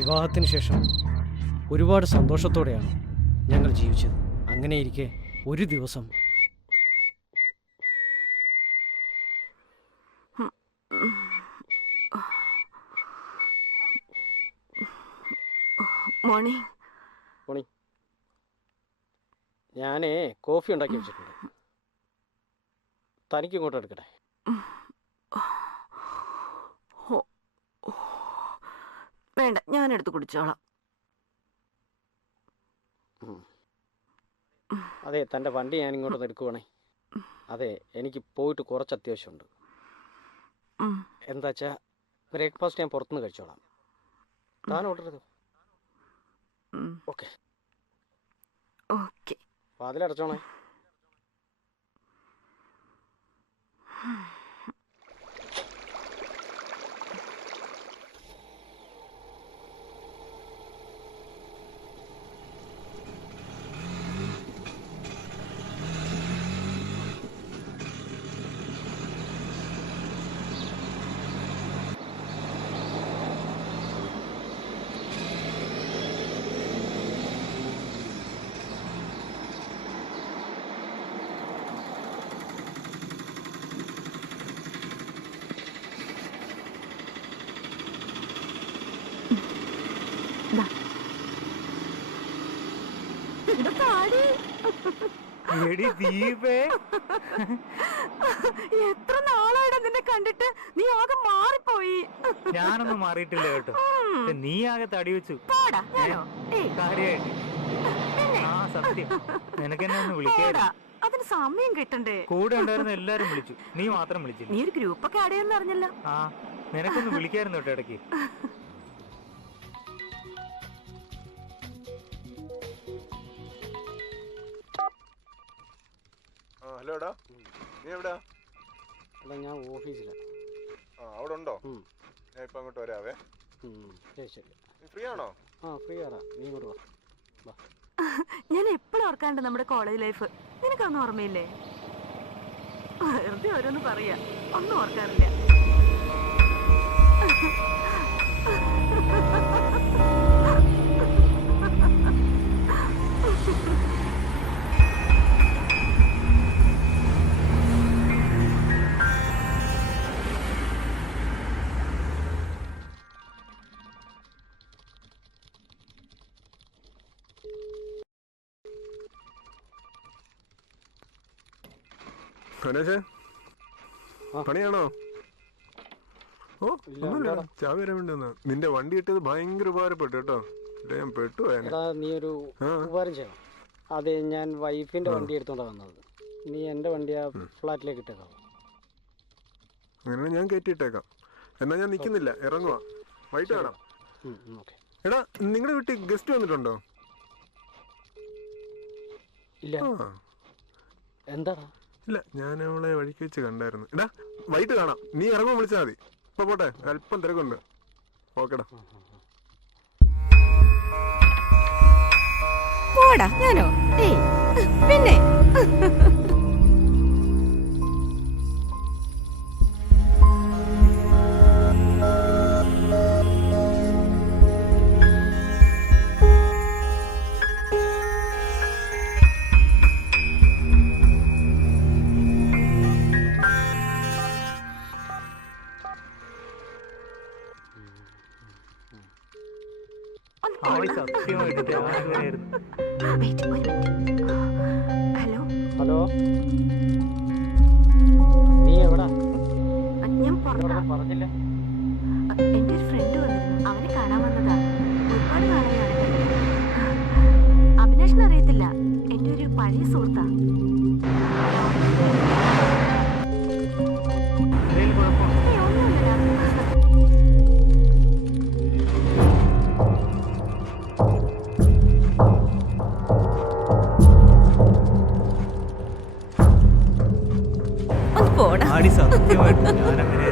വിവാഹത്തിന് ശേഷം ഒരുപാട് സന്തോഷത്തോടെയാണ് ഞങ്ങൾ ജീവിച്ചത്. അങ്ങനെയിരിക്കെ ഒരു ദിവസം മോർണിംഗ്. ഞാനേ കോഫി ഉണ്ടാക്കി വെച്ചിട്ടുണ്ട്, തനിക്ക് ഇങ്ങോട്ട് എടുക്കട്ടെ? വേണ്ട, ഞാനെടുത്ത് കുടിച്ചോളാം. അതെ, തൻ്റെ വണ്ടി ഞാൻ ഇങ്ങോട്ട് എടുക്കുവാണേ. അതെ, എനിക്ക് പോയിട്ട് കുറച്ച് അത്യാവശ്യമുണ്ട്. എന്താ വെച്ചാൽ ബ്രേക്ക്ഫാസ്റ്റ് ഞാൻ പുറത്തുനിന്ന് കഴിച്ചോളാം, താൻ ഓർഡർ ചെയ്തു. Okay okay. വാതിലടച്ചോണേ. എത്ര നാളായിട്ട് നിന്നെ കണ്ടിട്ട്, നീ ആകെ മാറിപ്പോയി. ഞാനൊന്നും മാറിയിട്ടില്ല കേട്ടോ, നീ ആകെ തടി വെച്ചു. കാര്യമായിട്ട് ആ സത്യം, നിനക്കെന്നെ ഒന്ന് വിളിക്കാ. അതിന് സമയം കിട്ടണ്ടേ? കൂടെ ഉണ്ടായിരുന്ന എല്ലാരും വിളിച്ചു, നീ മാത്രം വിളിച്ചില്ല. നീ ഒരു ഗ്രൂപ്പൊക്കെ ആഡ് ചെയ്യുന്ന അറിഞ്ഞല്ലോ. ആ, നിനക്കൊന്ന് വിളിക്കായിരുന്നു കേട്ടോ ഇടയ്ക്ക്. ഹലോടാ, നീ എവിടാ? ഞാൻ ഓഫീസിലാണ്. അവിടെ ഉണ്ടോ? ഞാൻ ഇപ്പൊ അങ്ങോട്ട് വരാവേ. ശരി. നീ ഫ്രീ ആണോ? ഫ്രീ ആടാ, നീ ഇങ്ങോട്ട് വാ. ഞാൻ എപ്പോഴും ഓർക്കാണ്ട് നമ്മുടെ കോളേജ് ലൈഫ്. നിനക്കൊന്നും ഓർമ്മയില്ലേ? വെറുതെ ഓരോന്ന് പറയാ, ഒന്നും ഓർക്കാറില്ല. പണിയാണോ? ഓ, ഒന്നുമില്ല, ചാവി വരാൻ വേണ്ടി വന്നാ. നിന്റെ വണ്ടി കിട്ടിയത് ഭയങ്കര ഉപകാരപ്പെട്ടു കേട്ടോ. ഞാൻ പെട്ടു. നീ ഒരു ഉപകാരം ചെയ്യണം. അതെ, ഞാൻ വൈഫിന്റെ വണ്ടി എടുത്തോണ്ടാ വന്നത്. നീ എന്റെ വണ്ടി ആ ഫ്ലാറ്റിലേക്ക് ഇട്ടേക്കാം. അങ്ങനെ ഞാൻ കയറ്റിയിട്ടേക്കാം. എന്നാ ഞാൻ നിക്കുന്നില്ല, ഇറങ്ങുവാ. വൈകിട്ട് കാണാം. എടാ, നിങ്ങളുടെ വീട്ടിൽ ഗസ്റ്റ് വന്നിട്ടുണ്ടോ? ഇല്ല. എന്താ? ഇല്ല, ഞാൻ അവളെ വഴിക്ക് വെച്ച് കണ്ടായിരുന്നു. എടാ, വൈകിട്ട് കാണാം. നീ ഇറങ്ങുമ്പോൾ വിളിച്ചാൽ മതി. ഇപ്പൊ പോട്ടെ, അല്പം തിരക്കുണ്ട്. ഓക്കെടാ. പോടാ. ഞാനോ? പിന്നെ ഹലോ, നീ എവിടാ? ഞാൻ പറഞ്ഞില്ല. എന്റെ ഒരു ഫ്രണ്ട് വന്നിരുന്നു, അവനെ കാണാൻ വന്നതാ. ഒരുപാട് നാളെയാണ്. അഭിലാഷിനെ അറിയത്തില്ല, എന്റെ ഒരു പഴയ സുഹൃത്താ. സത്യമായിട്ട് ഞാൻ അങ്ങനെ